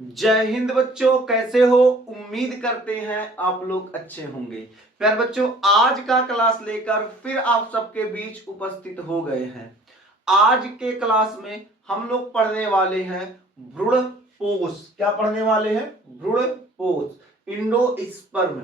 जय हिंद बच्चों, कैसे हो? उम्मीद करते हैं आप लोग अच्छे होंगे। प्यारे बच्चों, आज का क्लास लेकर फिर आप सबके बीच उपस्थित हो गए हैं। आज के क्लास में हम लोग पढ़ने वाले हैं भ्रूणपोष। क्या पढ़ने वाले हैं? भ्रूणपोष, इंडोस्पर्म।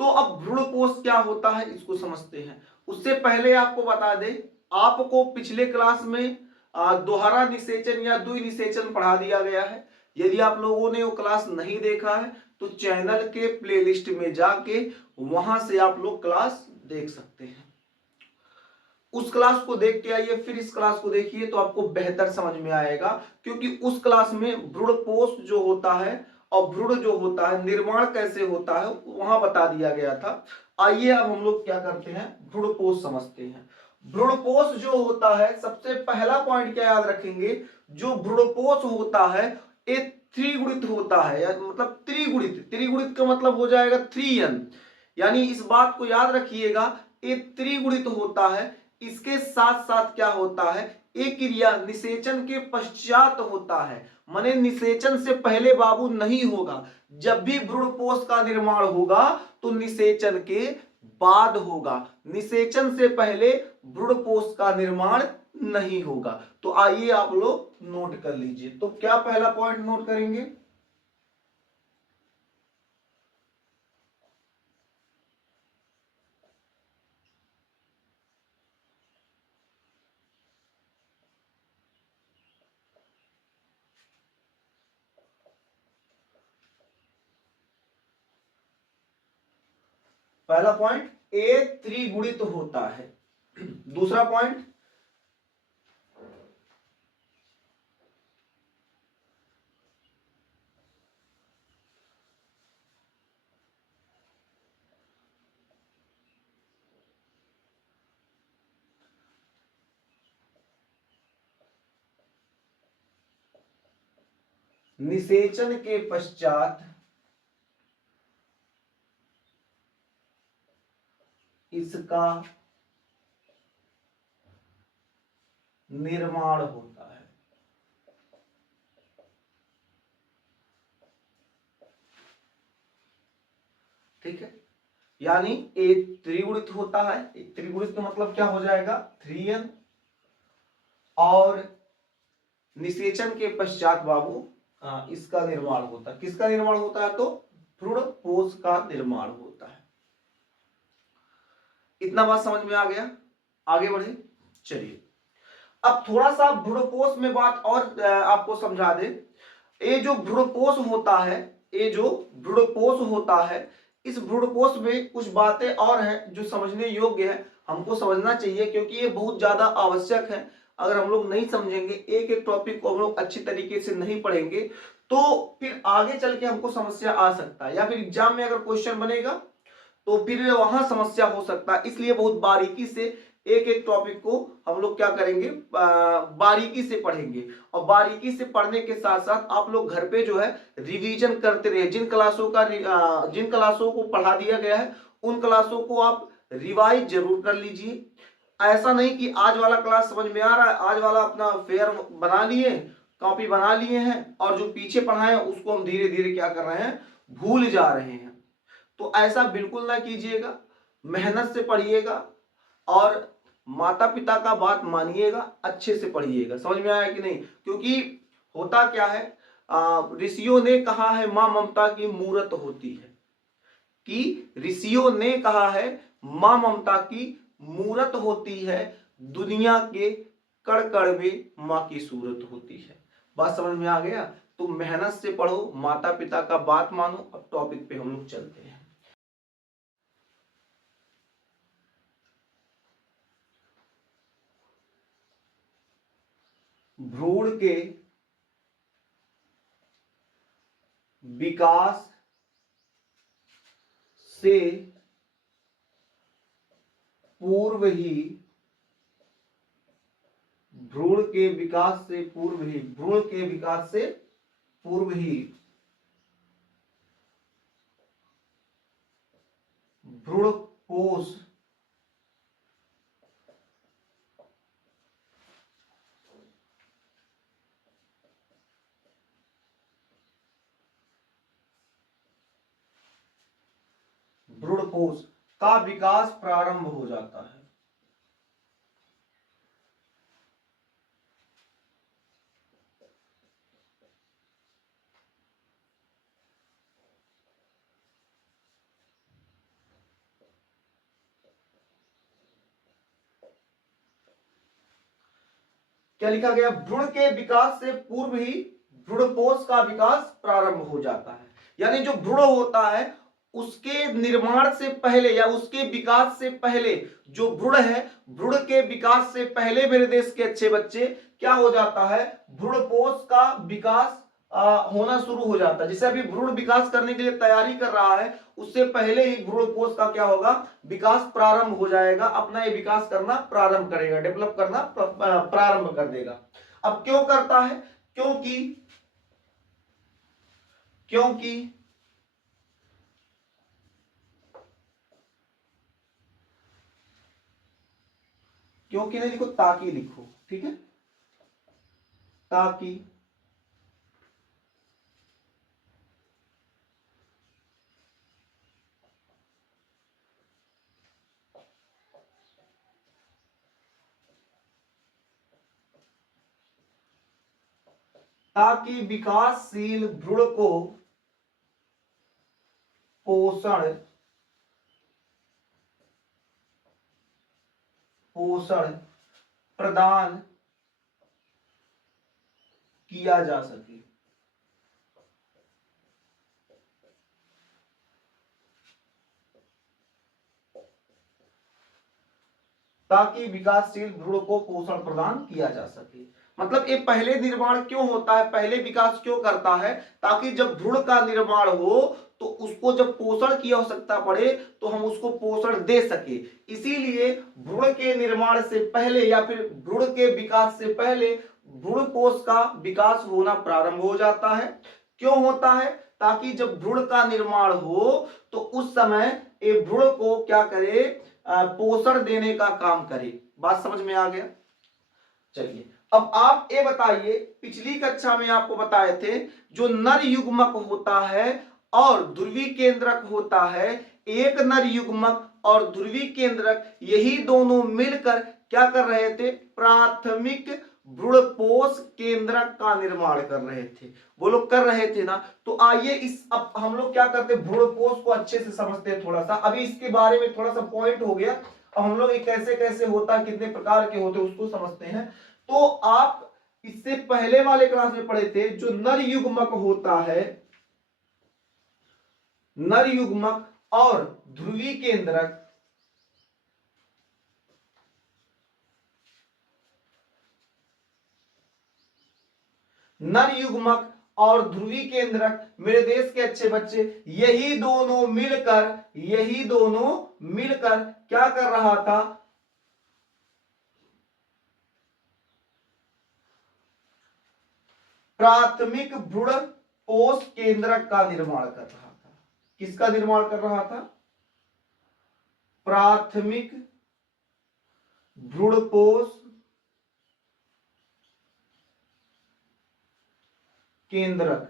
तो अब भ्रूणपोष क्या होता है इसको समझते हैं। उससे पहले आपको बता दें, आपको पिछले क्लास में दोहरा निषेचन या द्वि निषेचन पढ़ा दिया गया है। यदि आप लोगों ने वो क्लास नहीं देखा है तो चैनल के प्लेलिस्ट में जाके वहां से आप लोग क्लास देख सकते हैं। उस क्लास को देख के आइए, फिर इस क्लास को देखिए तो आपको बेहतर समझ में आएगा, क्योंकि उस क्लास में भ्रूणपोष जो होता है और भ्रूण जो होता है, निर्माण कैसे होता है, वहां बता दिया गया था। आइए अब हम लोग क्या करते हैं, भ्रूणपोष समझते हैं। भ्रूणपोष जो होता है, सबसे पहला पॉइंट क्या याद रखेंगे, जो भ्रूणपोष होता है ये त्रिगुणित होता है, या मतलब त्रिगुणित। त्रिगुणित का मतलब हो जाएगा 3n, यानी इस बात को याद रखिएगा, ये त्रिगुणित होता है। इसके साथ साथ क्या होता है, एक क्रिया निषेचन के पश्चात होता है, माने निषेचन से पहले बाबू नहीं होगा। जब भी भ्रूणपोष का निर्माण होगा तो निषेचन के बाद होगा, निषेचन से पहले भ्रूणपोष का निर्माण नहीं होगा। तो आइए आप लोग नोट कर लीजिए। तो क्या पहला पॉइंट नोट करेंगे? पहला पॉइंट, ए त्रिगुणित होता है। दूसरा पॉइंट, निषेचन के पश्चात इसका निर्माण होता है। ठीक है, यानी ए त्रिगुणित होता है। त्रिगुणित का मतलब क्या हो जाएगा, 3n। और निषेचन के पश्चात बाबू इसका निर्माण होता है। किसका निर्माण होता है? तो भ्रूणपोष का निर्माण होता है। इतना बात समझ में आ गया? आगे बढ़े, चलिए अब थोड़ा सा भ्रूणपोष में बात और आपको समझा दे। ये जो भ्रूणपोष होता है, ये जो भ्रूणपोष होता है, इस भ्रूणपोष में कुछ बातें और हैं जो समझने योग्य है, हमको समझना चाहिए, क्योंकि ये बहुत ज्यादा आवश्यक है। अगर हम लोग नहीं समझेंगे, एक एक टॉपिक को हम लोग अच्छी तरीके से नहीं पढ़ेंगे, तो फिर आगे चल के हमको समस्या आ सकता है, या फिर एग्जाम में अगर क्वेश्चन बनेगा तो फिर वहां समस्या हो सकता है। इसलिए बहुत बारीकी से एक एक टॉपिक को हम लोग क्या करेंगे, बारीकी से पढ़ेंगे। और बारीकी से पढ़ने के साथ साथ आप लोग घर पे जो है रिवीजन करते रहे। जिन क्लासों को पढ़ा दिया गया है उन क्लासों को आप रिवाइज जरूर कर लीजिए। ऐसा नहीं कि आज वाला क्लास समझ में आ रहा है, आज वाला अपना फेयर बना लिए, कॉपी बना लिए हैं, और जो पीछे पढ़ाए उसको हम धीरे धीरे क्या कर रहे हैं, भूल जा रहे हैं। तो ऐसा बिल्कुल ना कीजिएगा, मेहनत से पढ़िएगा और माता पिता का बात मानिएगा, अच्छे से पढ़िएगा। समझ में आया कि नहीं? क्योंकि होता क्या है, ऋषियों ने कहा है मां ममता की मूरत होती है, कि ऋषियों ने कहा है मां ममता की मूरत होती है, दुनिया के कण कण में मां की सूरत होती है। बात समझ में आ गया? तो मेहनत से पढ़ो, माता पिता का बात मानो। अब टॉपिक पे हम लोग चलते हैं। भ्रूण के विकास से पूर्व ही भ्रूण के विकास से पूर्व ही भ्रूण के विकास से पूर्व ही भ्रूणपोष भ्रूणपोष का विकास प्रारंभ हो जाता है। क्या लिखा गया? भ्रूण के विकास से पूर्व ही भ्रूणपोष का विकास प्रारंभ हो जाता है। यानी जो भ्रूण होता है उसके निर्माण से पहले या उसके विकास से पहले जो भ्रूण है, भ्रूण के विकास से पहले मेरे देश के अच्छे बच्चे क्या हो जाता है? भ्रूणपोष का विकास होना शुरू हो जाता है। जैसे अभी भ्रूण विकास करने के लिए तैयारी कर रहा है, उससे पहले ही भ्रूणपोष का क्या होगा? विकास प्रारंभ हो जाएगा, अपना ये विकास करना प्रारंभ करेगा, डेवलप करना प्रारंभ कर देगा। अब क्यों करता है? क्योंकि क्योंकि क्योंकि नहीं लिखो, ताकि लिखो, ठीक है? ताकि ताकि विकासशील भ्रूण को पोषण पोषण प्रदान किया जा सके। ताकि विकासशील भ्रूण को पोषण प्रदान किया जा सके। मतलब ये पहले निर्माण क्यों होता है, पहले विकास क्यों करता है? ताकि जब भ्रूण का निर्माण हो तो उसको जब पोषण की आवश्यकता पड़े तो हम उसको पोषण दे सके। इसीलिए भ्रूण के निर्माण से पहले या फिर भ्रूण के विकास से पहले भ्रूण कोश का विकास होना प्रारंभ हो जाता है। क्यों होता है? ताकि जब भ्रूण का निर्माण हो तो उस समय ये भ्रूण को क्या करे? पोषण देने का काम करे। बात समझ में आ गया? चलिए अब आप ये बताइए, पिछली कक्षा में आपको बताए थे जो नर युग्मक होता है और ध्रुवी केंद्रक होता है, एक नर युग्मक और ध्रुवी केंद्रक यही दोनों मिलकर क्या कर रहे थे? प्राथमिक भ्रूणपोष केंद्रक का निर्माण कर रहे थे। वो लोग कर रहे थे ना। तो आइए इस अब हम लोग क्या करते हैं, भ्रूणपोष को अच्छे से समझते हैं थोड़ा सा। अभी इसके बारे में थोड़ा सा पॉइंट हो गया, अब हम लोग कैसे कैसे होता है, कितने प्रकार के होते हैं उसको समझते हैं। तो आप इससे पहले वाले क्लास में पढ़े थे जो नर युग्मक होता है, नर युग्मक और ध्रुवी केंद्रक, नर युग्मक और ध्रुवी केंद्रक मेरे देश के अच्छे बच्चे यही दोनों मिलकर क्या कर रहा था? प्राथमिक भ्रूणपोष केंद्रक का निर्माण कर रहा था। किसका निर्माण कर रहा था? प्राथमिक भ्रूणपोष केंद्रक।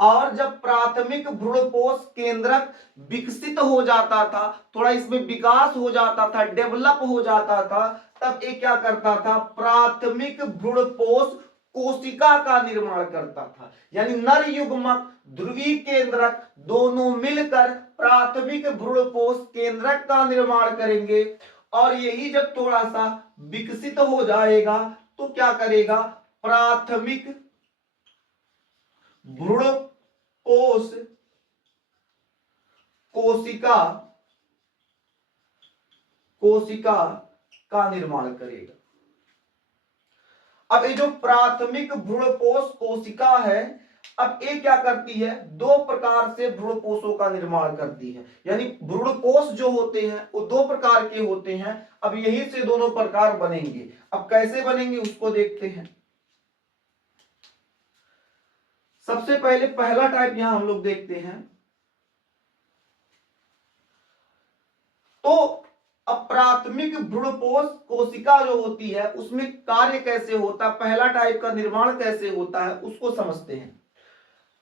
और जब प्राथमिक भ्रूणपोष केंद्रक विकसित हो जाता था, थोड़ा इसमें विकास हो जाता था, डेवलप हो जाता था, तब ये क्या करता था? प्राथमिक भ्रूणपोष कोशिका का निर्माण करता था। यानी नर युग्मक ध्रुवी केंद्रक दोनों मिलकर प्राथमिक भ्रूणपोष केंद्रक का निर्माण करेंगे। और यही जब थोड़ा सा विकसित हो जाएगा तो क्या करेगा? प्राथमिक भ्रूणपोष कोशिका का निर्माण करेगा। अब ये जो प्राथमिक भ्रूणपोष कोशिका है, अब ये क्या करती है? दो प्रकार से भ्रूणपोषों का निर्माण करती है। यानी भ्रूणपोष जो होते हैं वो दो प्रकार के होते हैं। अब यही से दोनों प्रकार बनेंगे। अब कैसे बनेंगे उसको देखते हैं। सबसे पहले पहला टाइप यहां हम लोग देखते हैं। तो अब प्राथमिक भ्रूणपोष कोशिका जो होती है उसमें कार्य कैसे होता है, पहला टाइप का निर्माण कैसे होता है उसको समझते हैं।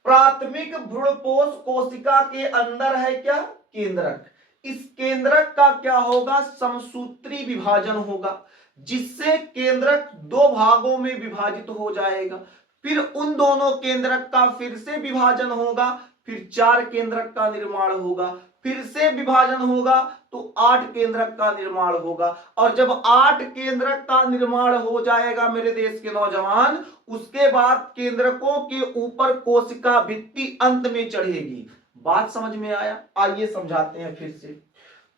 प्राथमिक भ्रूणपोष कोशिका के अंदर है क्या, केंद्रक। इस केंद्रक का क्या होगा, समसूत्री विभाजन होगा, जिससे केंद्रक दो भागों में विभाजित हो जाएगा। फिर उन दोनों केंद्रक का फिर से विभाजन होगा, फिर 4 केंद्रक का निर्माण होगा, फिर से विभाजन होगा तो 8 केंद्रक का निर्माण होगा। और जब 8 केंद्रक का निर्माण हो जाएगा मेरे देश के नौजवान, उसके बाद केंद्रकों के ऊपर कोशिका भित्ति अंत में चढ़ेगी। बात समझ में आया? आइए समझाते हैं फिर से।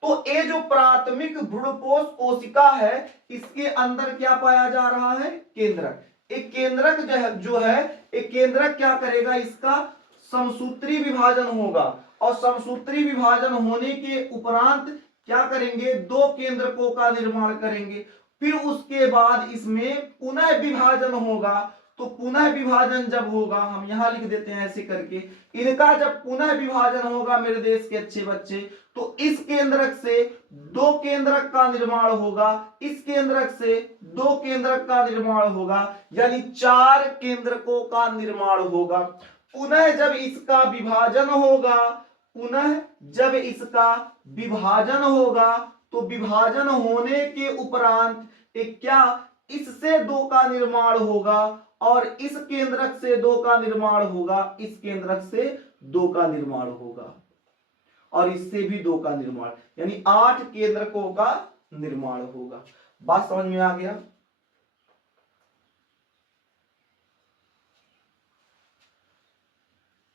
तो ये जो प्राथमिक भ्रूणपोष कोशिका है, इसके अंदर क्या पाया जा रहा है, केंद्रक। एक केंद्रक जो है एक केंद्रक क्या करेगा, इसका समसूत्री विभाजन होगा, और समसूत्री विभाजन होने के उपरांत क्या करेंगे, 2 केंद्रकों का निर्माण करेंगे। फिर उसके बाद इसमें पुनः विभाजन होगा। तो पुनः विभाजन जब होगा, हम यहां लिख देते हैं ऐसे करके, इनका जब पुनः विभाजन होगा मेरे देश के अच्छे बच्चे, तो इस केंद्रक से 2 केंद्रक का निर्माण होगा, इस केंद्रक से 2 केंद्रक का निर्माण होगा, यानी 4 केंद्रकों का निर्माण होगा। पुनः जब इसका विभाजन होगा, पुनः जब इसका विभाजन होगा, तो विभाजन होने के उपरांत एक क्या, इससे 2 का निर्माण होगा, और इस केंद्रक से 2 का निर्माण होगा, इस केंद्रक से 2 का निर्माण होगा, और इससे भी 2 का निर्माण, यानी 8 केंद्रकों का निर्माण होगा। बात समझ में आ गया?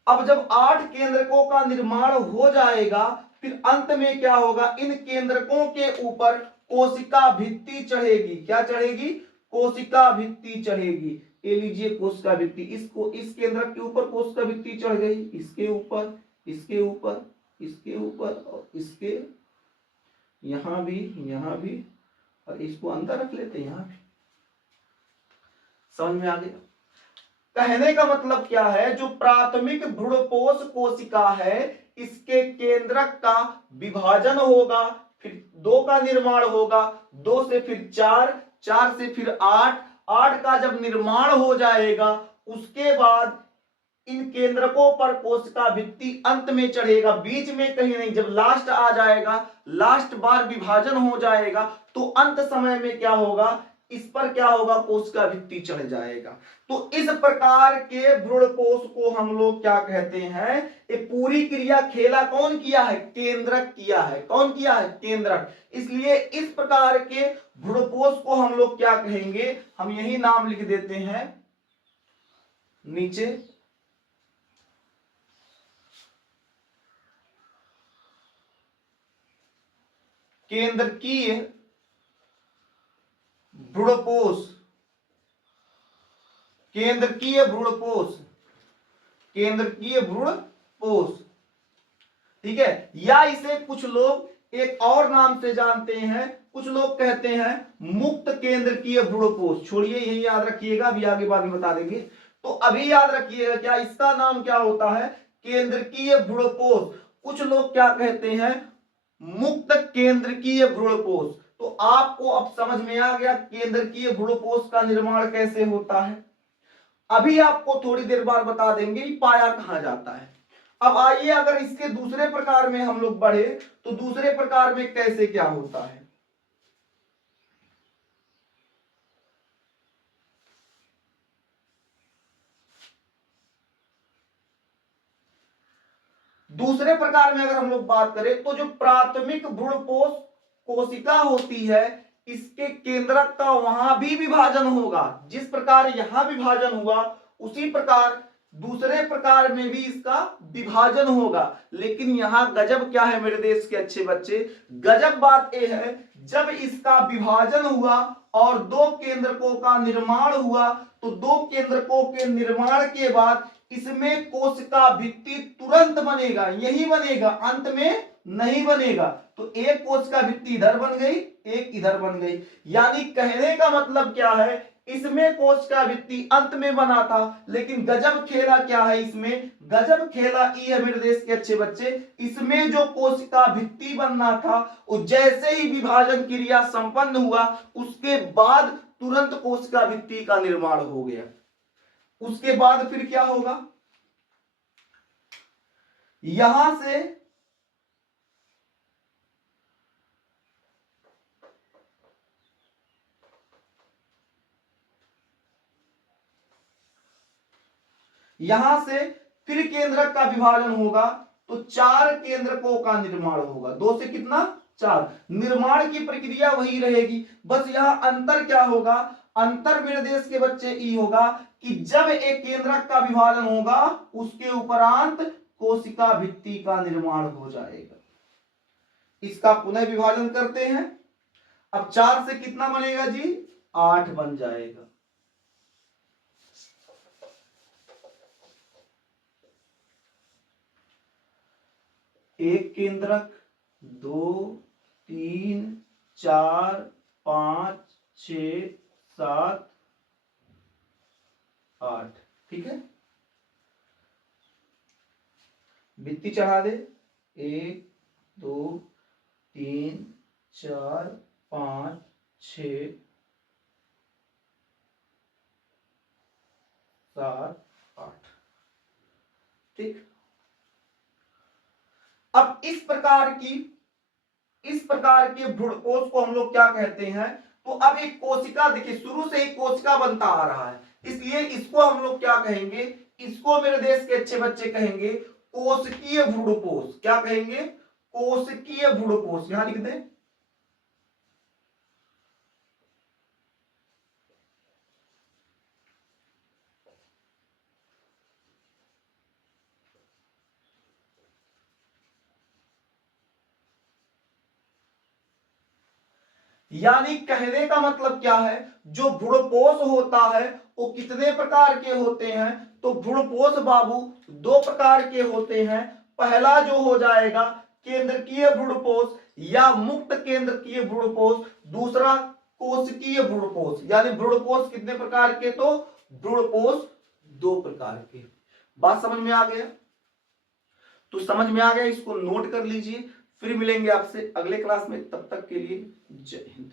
अब जब 8 केंद्रकों का निर्माण हो जाएगा, फिर अंत में क्या होगा, इन केंद्रकों के ऊपर कोशिका भित्ति चढ़ेगी। क्या चढ़ेगी, कोशिका भित्ति चढ़ेगी। ये लीजिए कोशिका भित्ति, इसको इस केंद्रक के ऊपर कोशिका भित्ति चढ़ गई, इसके ऊपर, इसके ऊपर, इसके ऊपर, और इसके यहां भी, और इसको अंदर रख लेते हैं यहां भी। समझ में आ गया? कहने का मतलब क्या है, जो प्राथमिक भ्रूणपोष कोशिका है, इसके केंद्रक का विभाजन होगा, फिर 2 का निर्माण होगा, 2 से फिर 4, 4 से फिर 8, 8 का जब निर्माण हो जाएगा, उसके बाद इन केंद्रकों पर कोशिका भित्ति अंत में चढ़ेगा, बीच में कहीं नहीं। जब लास्ट आ जाएगा, लास्ट बार विभाजन हो जाएगा, तो अंत समय में क्या होगा, इस पर क्या होगा, कोशिका भित्ति चढ़ जाएगा। तो इस प्रकार के भ्रूणपोष को हम लोग क्या कहते हैं, ये पूरी क्रिया खेला कौन किया है, केंद्रक किया है। कौन किया है, केंद्रक। इसलिए इस प्रकार के भ्रूणपोष को हम लोग क्या कहेंगे, हम यही नाम लिख देते हैं नीचे, केंद्रकीय भ्रूणपोष। केंद्रकीय भ्रूणपोष, केंद्रकीय भ्रूणपोष, ठीक है। या इसे कुछ लोग एक और नाम से जानते हैं, कुछ लोग कहते हैं मुक्त केंद्रकीय भ्रूणपोष। छोड़िए, यही याद रखिएगा, अभी आगे बाद में बता देंगे। तो अभी याद रखिएगा क्या, इसका नाम क्या होता है, केंद्रकीय भ्रूणपोष। कुछ लोग क्या कहते हैं, मुक्त केंद्रकीय भ्रूणपोष। तो आपको अब समझ में आ गया केंद्रकीय भ्रूणपोष का निर्माण कैसे होता है। अभी आपको थोड़ी देर बाद बता देंगे पाया कहां जाता है। अब आइए, अगर इसके दूसरे प्रकार में हम लोग बढ़े, तो दूसरे प्रकार में कैसे क्या होता है। दूसरे प्रकार में अगर हम लोग बात करें, तो जो प्राथमिक भ्रूणपोष कोशिका होती है, इसके केंद्रक का वहां भी विभाजन होगा। जिस प्रकार यहां विभाजन हुआ, उसी प्रकार दूसरे प्रकार में भी इसका विभाजन होगा। लेकिन यहां गजब क्या है मेरे देश के अच्छे बच्चे, गजब बात यह है, जब इसका विभाजन हुआ और 2 केंद्रकों का निर्माण हुआ, तो 2 केंद्रकों के निर्माण के बाद इसमें कोशिका भित्ति तुरंत बनेगा, यही बनेगा, अंत में नहीं बनेगा। तो एक कोशिका भित्ति इधर बन गई, एक इधर बन गई। यानी कहने का मतलब क्या है, इसमें कोशिका भित्ति अंत में बना था, लेकिन गजब खेला क्या है इसमें, गजब खेला ये है मेरे देश के अच्छे बच्चे, इसमें जो कोशिका भित्ति बनना था, वो जैसे ही विभाजन क्रिया संपन्न हुआ, उसके बाद तुरंत कोशिका भित्ति का निर्माण हो गया। उसके बाद फिर क्या होगा, यहां से फिर केंद्रक का विभाजन होगा तो 4 केंद्रकों का निर्माण होगा। 2 से कितना 4। निर्माण की प्रक्रिया वही रहेगी, बस यह अंतर क्या होगा, अंतर मेरे देश के बच्चे ई होगा कि जब एक केंद्रक का विभाजन होगा उसके उपरांत कोशिका भित्ति का निर्माण हो जाएगा। इसका पुनः विभाजन करते हैं। अब 4 से कितना बनेगा जी, 8 बन जाएगा। एक केंद्रक, 2 3 4 5 6 7 8, ठीक है। भित्ति चढ़ा दे, 1 2 3 4 5 6 7 8, ठीक। अब इस प्रकार के भ्रूणकोश को हम लोग क्या कहते हैं, तो अब एक कोशिका, देखिए शुरू से ही कोशिका बनता आ रहा है, इसलिए इसको हम लोग क्या कहेंगे, इसको मेरे देश के अच्छे बच्चे कहेंगे कोशिकीय भ्रूणकोश। क्या कहेंगे, कोशिकीय भ्रूणकोश। यहां लिख दें, यानी कहने का मतलब क्या है, जो भ्रूणकोश होता है वो कितने प्रकार के होते हैं, तो भ्रूणकोश बाबू 2 प्रकार के होते हैं। पहला जो हो जाएगा केंद्रकीय भ्रूणकोश या मुक्त केंद्रकीय भ्रूणकोश, दूसरा कोशिकीय भ्रूणकोश। यानी भ्रूणकोश कितने प्रकार के, तो भ्रूणकोश 2 प्रकार के। बात समझ में आ गया, तो समझ में आ गया, इसको नोट कर लीजिए। फिर मिलेंगे आपसे अगले क्लास में, तब तक के लिए जय हिंद।